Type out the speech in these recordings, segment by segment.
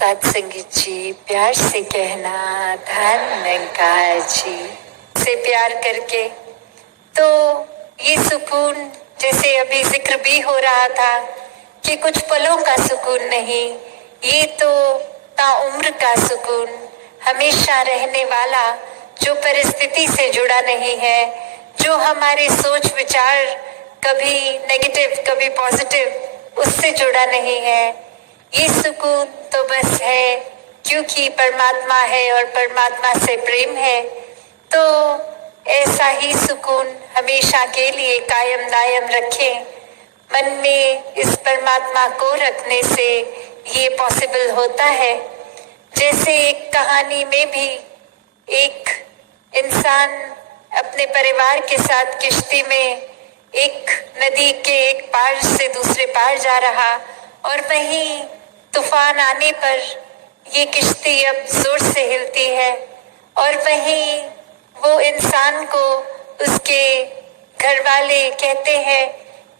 साथ संगीत जी, प्यार से कहना धन्यकार जी से प्यार करके। तो ये सुकून, जैसे अभी जिक्र भी हो रहा था कि कुछ पलों का सुकून नहीं, ये तो ताउम्र का सुकून, हमेशा रहने वाला, जो परिस्थिति से जुड़ा नहीं है, जो हमारे सोच विचार कभी नेगेटिव कभी पॉजिटिव उससे जुड़ा नहीं है। ये सुकून तो बस है क्योंकि परमात्मा है और परमात्मा से प्रेम है। तो ऐसा ही सुकून हमेशा के लिए कायम दायम रखें। मन में इस परमात्मा को रखने से ये पॉसिबल होता है। जैसे एक कहानी में भी एक इंसान अपने परिवार के साथ किश्ती में एक नदी के एक पार से दूसरे पार जा रहा, और वहीं तूफान आने पर ये किश्ती अब जोर से हिलती है, और वहीं वो इंसान को उसके घर वाले कहते हैं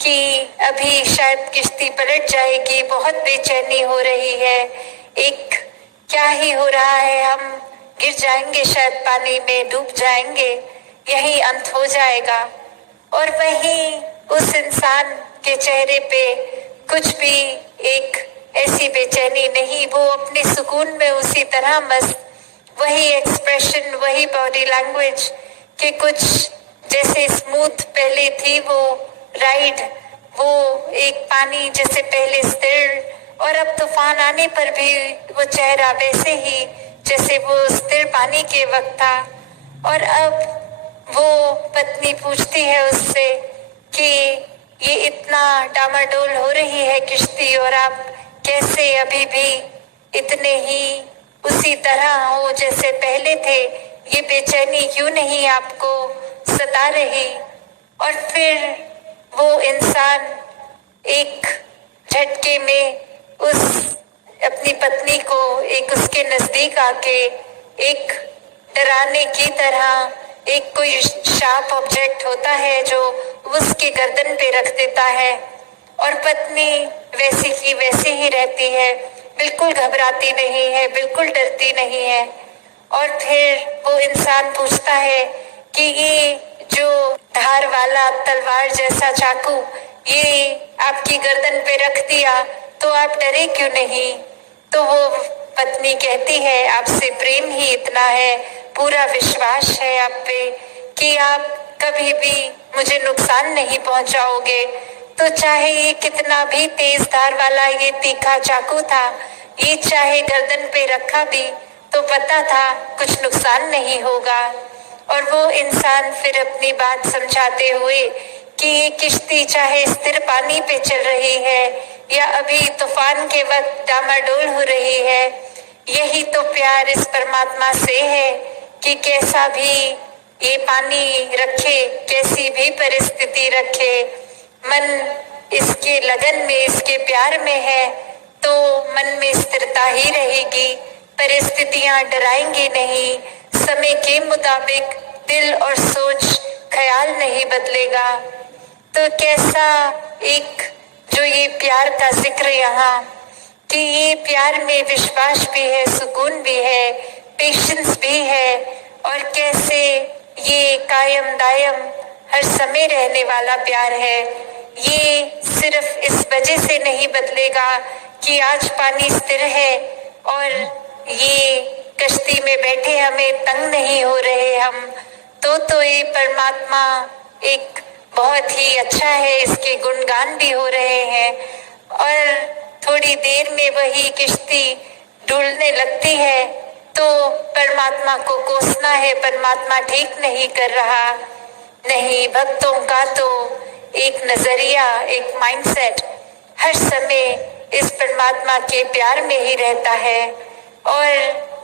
कि अभी शायद किश्ती पलट जाएगी, बहुत बेचैनी हो रही है, एक क्या ही हो रहा है, हम गिर जाएंगे, शायद पानी में डूब जाएंगे, यही अंत हो जाएगा। और वहीं उस इंसान के चेहरे पे कुछ भी एक ऐसी बेचैनी नहीं, वो अपने सुकून में उसी तरह मस्त, वही एक्सप्रेशन, वही बॉडी लैंग्वेज के कुछ जैसे स्मूथ पहले थी वो राइड, वो एक पानी जैसे पहले स्थिर, और अब तूफान आने पर भी वो चेहरा वैसे ही जैसे वो स्थिर पानी के वक्त था। और अब वो पत्नी पूछती है उससे कि ये इतना डामाडोल हो रही है किश्ती, और आप कैसे अभी भी इतने ही उसी तरह हो जैसे पहले थे, ये बेचैनी क्यों नहीं आपको सता रही। और फिर वो इंसान एक झटके में उस अपनी पत्नी को एक उसके नजदीक आके एक डराने की तरह एक कोई शार्प ऑब्जेक्ट होता है जो उसके गर्दन पे रख देता है, और पत्नी वैसी की वैसी ही रहती है, बिल्कुल घबराती नहीं है, बिल्कुल डरती नहीं है। और फिर वो इंसान पूछता है कि ये जो धार वाला तलवार जैसा चाकू ये आपकी गर्दन पे रख दिया, तो आप डरे क्यों नहीं। तो वो पत्नी कहती है, आपसे प्रेम ही इतना है, पूरा विश्वास है आप पे कि आप कभी भी मुझे नुकसान नहीं पहुंचाओगे। तो चाहे ये कितना भी तेज धार वाला ये तीखा चाकू था, ये चाहे गर्दन पे रखा भी तो पता था कुछ नुकसान नहीं होगा। और वो इंसान फिर अपनी बात समझाते हुए कि ये किश्ती चाहे स्थिर पानी पे चल रही है या अभी तूफान के वक्त डामाडोल हो रही है, यही तो प्यार इस परमात्मा से है कि कैसा भी ये पानी रखे, कैसी भी परिस्थिति रखे, मन इसके लगन में, इसके प्यार में है तो मन में स्थिरता ही रहेगी, परिस्थितियां डराएंगी नहीं, समय के मुताबिक दिल और सोच ख्याल नहीं बदलेगा। तो कैसा एक जो ये प्यार का जिक्र यहाँ कि ये प्यार में विश्वास भी है, सुकून भी है, पेशेंस भी है, और कैसे ये कायम दायम हर समय रहने वाला प्यार है। ये सिर्फ इस वजह से नहीं बदलेगा कि आज पानी स्थिर है और ये कश्ती में बैठे हमें तंग नहीं हो रहे हम, तो ये परमात्मा एक बहुत ही अच्छा है, इसके गुणगान भी हो रहे हैं। और थोड़ी देर में वही किश्ती डुलने लगती है तो परमात्मा को कोसना है, परमात्मा ठीक नहीं कर रहा। नहीं, भक्तों का तो एक नजरिया, एक माइंडसेट हर समय इस परमात्मा के प्यार में ही रहता है, और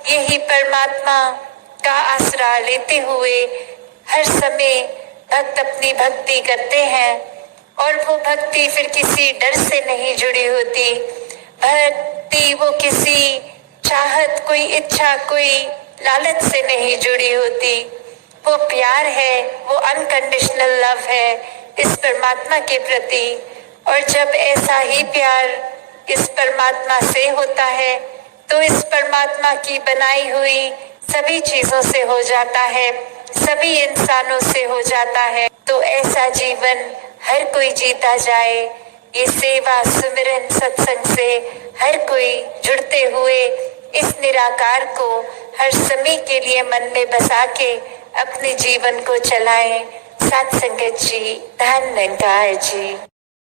यही परमात्मा का आसरा लेते हुए हर समय भक्त अपनी भक्ति करते हैं। और वो भक्ति फिर किसी डर से नहीं जुड़ी होती, भक्ति वो किसी चाहत, कोई इच्छा, कोई लालच से नहीं जुड़ी होती, वो प्यार है, वो अनकंडीशनल लव है इस परमात्मा के प्रति। और जब ऐसा ही प्यार इस परमात्मा से होता है तो इस परमात्मा की बनाई हुई सभी चीजों से हो जाता है, सभी इंसानों से हो जाता है। तो ऐसा जीवन हर कोई जीता जाए। ये सेवा सुमिरन सत्संग से हर कोई जुड़ते हुए इस निराकार को हर समय के लिए मन में बसा के अपने जीवन को चलाएं। सत संगत जी, धन निरंकार जी।